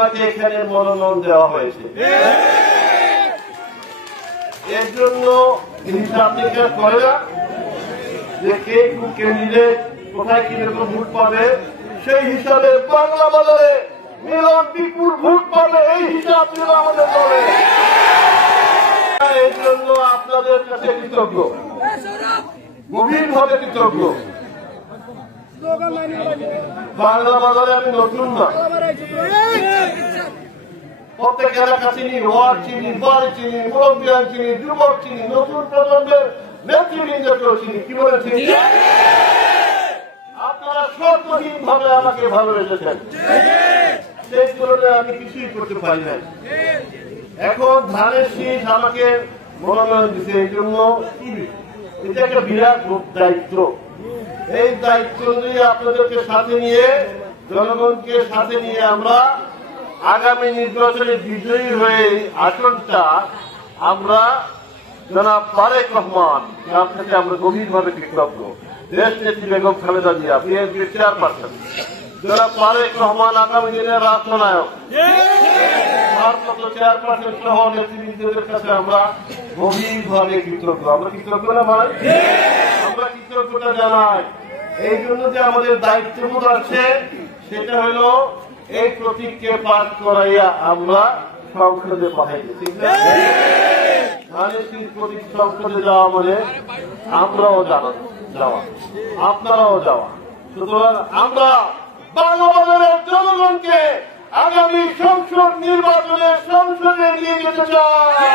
আপনাকে এখানে মনোনয়ন দেওয়া হয়েছে। এর জন্য হিসাব নিকাশ করে না যে কে কোন ক্যান্ডিডেট কোথায় কিরকম ভোট পাবে, সেই হিসাবে বাংলা বাজারে মিলন বিপুল ভোট পাবে, এই হিসাব ছিল আমাদের দলে। এর জন্য আপনাদের কাছে কৃতজ্ঞ, গভীরভাবে কৃতজ্ঞ। বাংলা বাজারে আমি নতুন না, প্রত্যেক এলাকা চিনি, ওয়ার্ড চিনি, বাড়ি চিনি, মুরব্বিয়ান চিনি, যুবক চিনি, নতুন প্রজন্মের নেতৃবৃন্দকেও চিনি। কি বলেছি? আপনারা সত্যহীন ভাবে আমাকে ভালোবেসেছেন, সেই তুলনায় আমি কিছুই করতে পারি নাই। এখন ধানের শীষ আমাকে মনোনয়ন দিচ্ছে, এই জন্য এটা একটা বিরাট দায়িত্ব। এই দায়িত্ব নিয়ে আপনাদেরকে সাথে নিয়ে, জনগণকে সাথে নিয়ে আমরা আগামী নির্বাচনে বিজয়ী হয়ে আসনটা আমরা জনাব তারেক রহমান, যার থেকে আমরা গভীরভাবে কৃতজ্ঞ, দেশ নেত্রী বেগম খালেদা জিয়া, বিএনপির চেয়ারপারসন জনাব তারেক রহমান আগামী দিনের রাষ্ট্রনায়ক, ভারপ্রাপ্ত চেয়ারপারসন সহ নেতৃবৃন্দদের কাছে আমরা গভীরভাবে কৃতজ্ঞ। আমরা কৃতজ্ঞ না ভাই? আমরা কৃতজ্ঞতা জানাই। এই জন্য যে আমাদের দায়িত্ববোধ আছে, সেটা হলো এই প্রতীককে পাঠ করাইয়া আমরা সংসদে পাঠাইছি। ধানের শীষ প্রতীক সংসদে যাওয়া মানে আমরাও যাওয়া, আপনারাও যাওয়া। সুতরাং আমরা বাংলা বাজারের জনগণকে আগামী সংসদ নির্বাচনে সংসদে নিয়ে যেতে চাই।